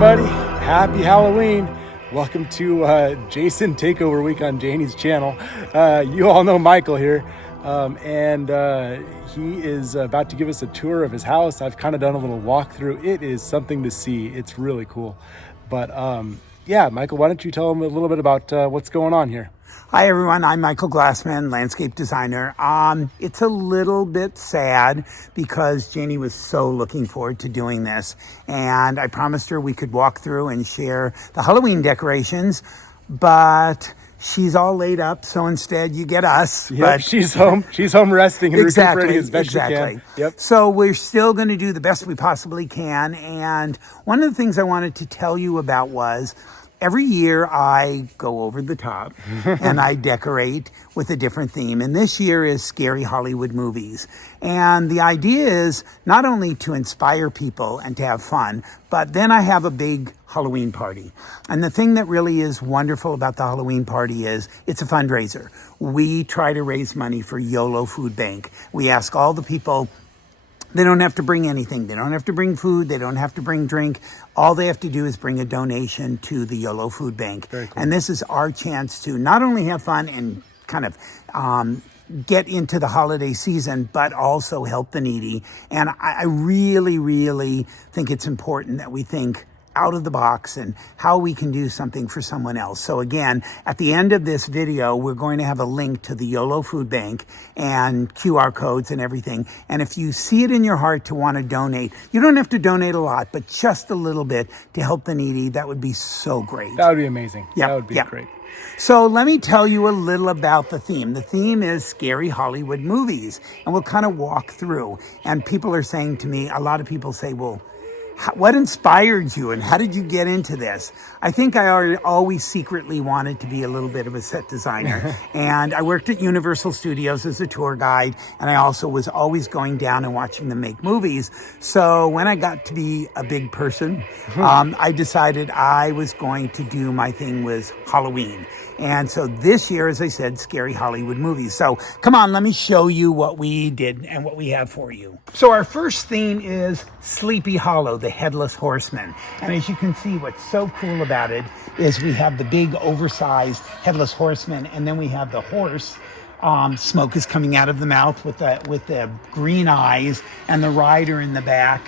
everybody. Happy Halloween. Welcome to Jason Takeover Week on Janie's channel. You all know Michael here, and he is about to give us a tour of his house. I've kind of done a little walkthrough. It is something to see. It's really cool. But yeah, Michael, why don't you tell him a little bit about what's going on here? Hi everyone, I'm Michael Glassman, landscape designer. It's a little bit sad because Janie was so looking forward to doing this, and I promised her we could walk through and share the Halloween decorations, but she's all laid up, so instead you get us. Yep, but she's home resting and recuperating as best she can. Yep. So we're still going to do the best we possibly can, and one of the things I wanted to tell you about was every year I go over the top and I decorate with a different theme. And this year is scary Hollywood movies. And the idea is not only to inspire people and to have fun, but then I have a big Halloween party. And the thing that really is wonderful about the Halloween party is it's a fundraiser. We try to raise money for YOLO Food Bank. We ask all the people. They don't have to bring anything. They don't have to bring food. They don't have to bring drink. All they have to do is bring a donation to the YOLO Food Bank. Very cool. And this is our chance to not only have fun and kind of get into the holiday season, but also help the needy. And I really, really think it's important that we think out of the box and how we can do something for someone else. So again, at the end of this video, we're going to have a link to the YOLO Food Bank and QR codes and everything. And if you see it in your heart to want to donate, you don't have to donate a lot, but just a little bit to help the needy, that would be so great. That would be amazing. Yep, That would be yep. great. So let me tell you a little about the theme. The theme is scary Hollywood movies, and we'll kind of walk through. And people are saying to me, a lot of people say, well, what inspired you and how did you get into this? I think I always secretly wanted to be a little bit of a set designer. And I worked at Universal Studios as a tour guide, and I also was always going down and watching them make movies. So when I got to be a big person, I decided I was going to do my thing with Halloween. And so this year, as I said, scary Hollywood movies. So come on, let me show you what we did and what we have for you. So our first theme is Sleepy Hollow, the Headless Horseman. And as you can see, what's so cool about it is we have the big oversized Headless Horseman, and then we have the horse. Smoke is coming out of the mouth with the green eyes, and the rider in the back.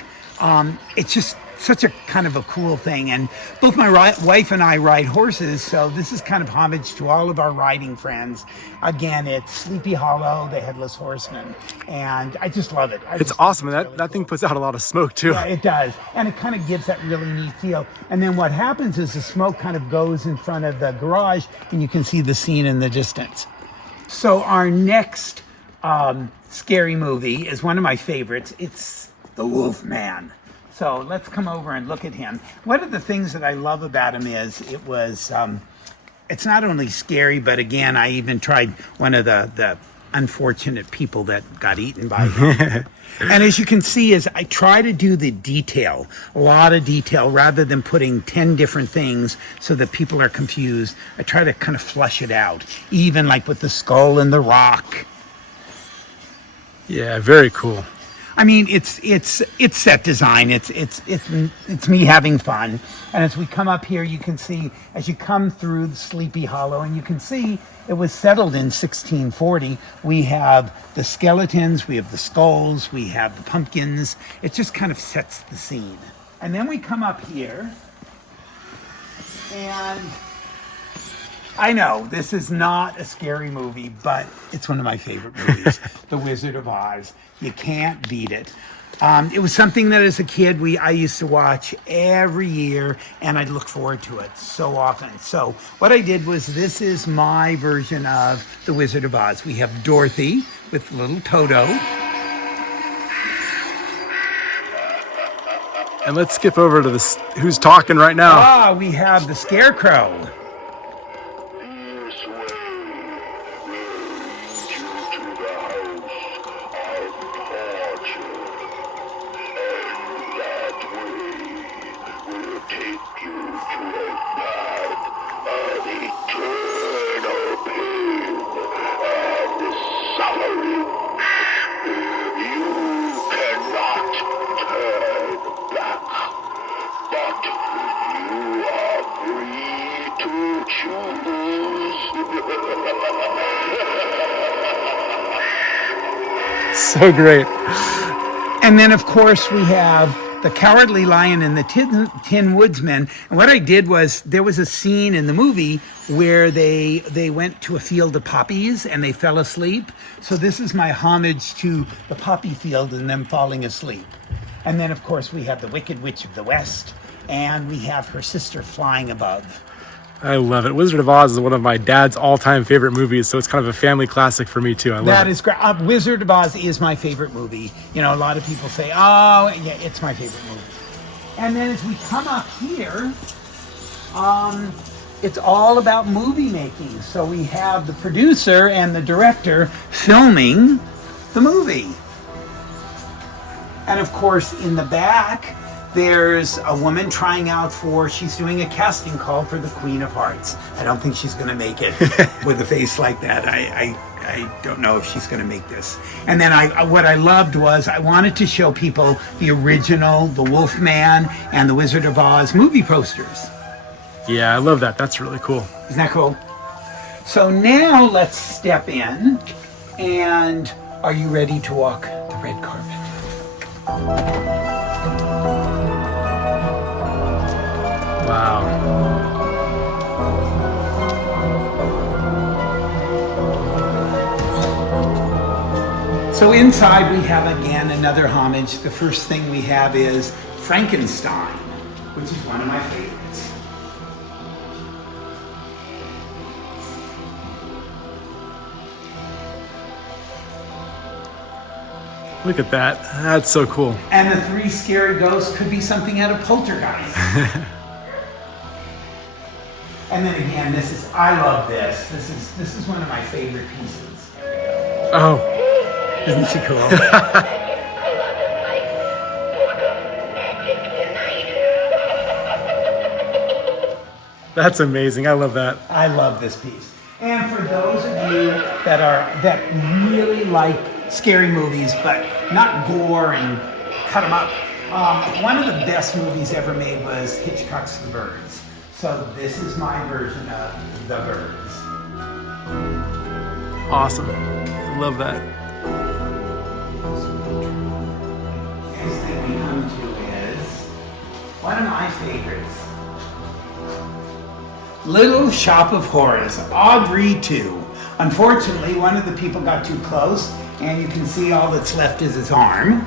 It's just such a kind of a cool thing. And both my wife and I ride horses, so this is kind of homage to all of our riding friends. Again, it's Sleepy Hollow, the Headless Horseman, and I just love it. It's awesome. And that thing puts out a lot of smoke too. Yeah, it does. And it kind of gives that really neat feel. And then what happens is the smoke kind of goes in front of the garage, and you can see the scene in the distance. So our next scary movie is one of my favorites. It's The Wolfman. So let's come over and look at him. One of the things that I love about him is it's not only scary, but again, I even tried one of the unfortunate people that got eaten by him. And as you can see, is I try to do the detail, a lot of detail, rather than putting 10 different things so that people are confused. I try to kind of flush it out, even like with the skull and the rock. Yeah, very cool. I mean, it's set design. It's me having fun. And as we come up here, you can see, as you come through the Sleepy Hollow, and you can see it was settled in 1640. We have the skeletons, we have the skulls, we have the pumpkins. It just kind of sets the scene. And then we come up here, and I know this is not a scary movie, but it's one of my favorite movies, The Wizard of Oz. You can't beat it. It was something that as a kid I used to watch every year, and I'd look forward to it so often. So what I did was, this is my version of The Wizard of Oz. We have Dorothy with little Toto. And let's skip over to who's talking right now. We have the Scarecrow. So great. And then, of course, we have the Cowardly Lion and the Tin Woodsman. And what I did was there was a scene in the movie where they went to a field of poppies and they fell asleep. So this is my homage to the poppy field and them falling asleep. And then, of course, we have the Wicked Witch of the West, and we have her sister flying above. I love it. Wizard of Oz is one of my dad's all-time favorite movies, so it's kind of a family classic for me too. I love That it. is great. Wizard of Oz is my favorite movie. You know, a lot of people say, oh, yeah, it's my favorite movie. And then as we come up here, it's all about movie making. So we have the producer and the director filming the movie. And of course, in the back, there's a woman trying out she's doing a casting call for the Queen of Hearts. I don't think she's going to make it with a face like that. I don't know if she's going to make this. And then what I loved was I wanted to show people the original, the Wolfman and the Wizard of Oz movie posters. Yeah, I love that. That's really cool. Isn't that cool? So now let's step in. And are you ready to walk the red carpet? Wow. So inside we have again another homage. The first thing we have is Frankenstein, which is one of my favorites. Look at that. That's so cool. And the three scary ghosts could be something out of Poltergeist. And then again, I love this. This is one of my favorite pieces. Oh, Isn't she cool? that's amazing. I love that. I love this piece. And for those of you that really like scary movies, but not gore and cut them up, one of the best movies ever made was Hitchcock's The Birds. So this is my version of The Birds. Awesome. I love that. Next thing we come to is one of my favorites. Little Shop of Horrors, Audrey 2. Unfortunately, one of the people got too close, and you can see all that's left is his arm.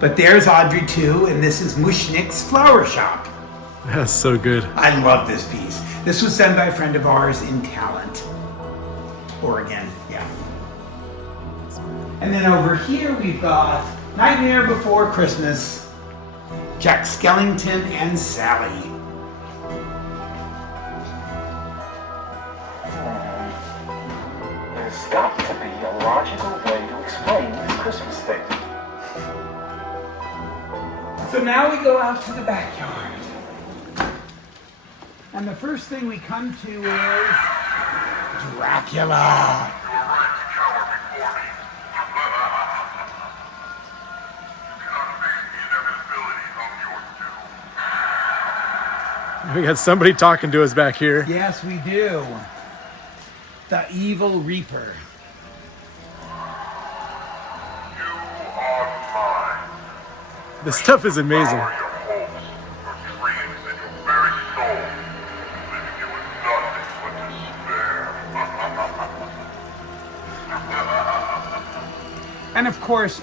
But there's Audrey 2, and this is Mushnick's Flower Shop. That's so good. I love this piece. This was done by a friend of ours in Talent, Oregon. Yeah. And then over here we've got Nightmare Before Christmas, Jack Skellington and Sally. There's got to be a logical way to explain this Christmas thing. So now we go out to the backyard. And the first thing we come to is Dracula. We got somebody talking to us back here. Yes, we do. The Evil Reaper. This stuff is amazing. Your hopes, your dreams, and your very soul, leaving you with nothing but despair. And of course,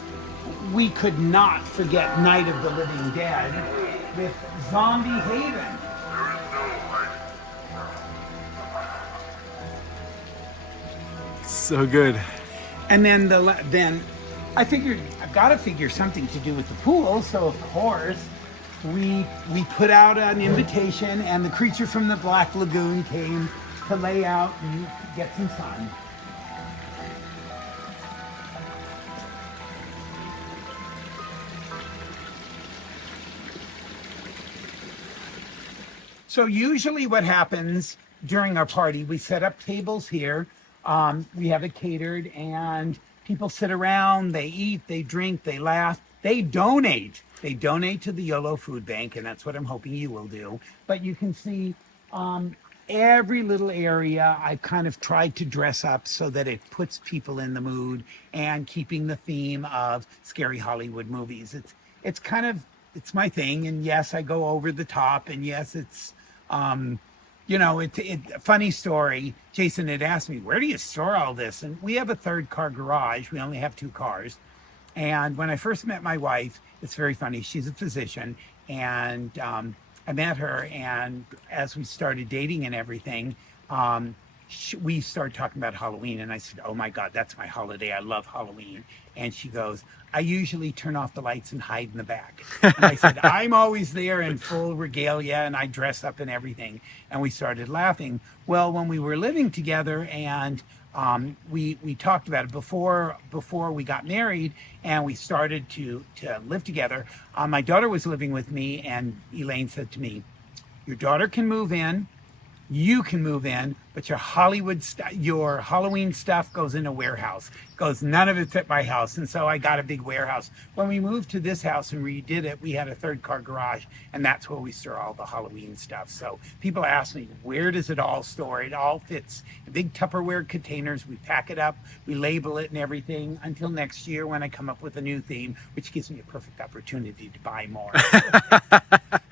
we could not forget Night of the Living Dead with Zombie Haven. There is no light. So good. And then I figured I've got to figure something to do with the pool. So of course we put out an invitation, and the creature from the Black Lagoon came to lay out and get some sun. So usually what happens during our party, we set up tables here. We have it catered, and people sit around, they eat, they drink, they laugh, they donate. They donate to the YOLO Food Bank, and that's what I'm hoping you will do. But you can see every little area I've kind of tried to dress up so that it puts people in the mood and keeping the theme of scary Hollywood movies. It's kind of it's my thing, and yes, I go over the top, and yes, it's funny story. Jason had asked me, where do you store all this? And we have a third car garage. We only have 2 cars. And when I first met my wife, it's very funny. She's a physician, and I met her, and as we started dating and everything, we started talking about Halloween, and I said, "Oh my God, that's my holiday. I love Halloween." And she goes, "I usually turn off the lights and hide in the back." And I said, "I'm always there in full regalia, and I dress up and everything." And we started laughing. Well, when we were living together, and we talked about it before we got married, and we started to live together. My daughter was living with me, and Elaine said to me, "Your daughter can move in, you can move in, but your your Halloween stuff goes in a warehouse. None of it's at my house." And so I got a big warehouse. When we moved to this house and redid it, we had a 3rd car garage, and that's where we store all the Halloween stuff. So people ask me, where does it all store? It all fits in big Tupperware containers. We pack it up, we label it and everything until next year when I come up with a new theme, which gives me a perfect opportunity to buy more.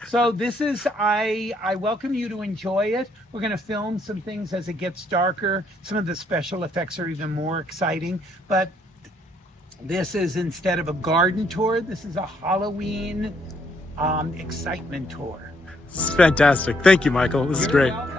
So this is, I welcome you to enjoy it. We're going to film some things as it gets darker. Some of the special effects are even more exciting. But this is, instead of a garden tour, this is a Halloween excitement tour. This is fantastic. Thank you, Michael. This is great. Welcome.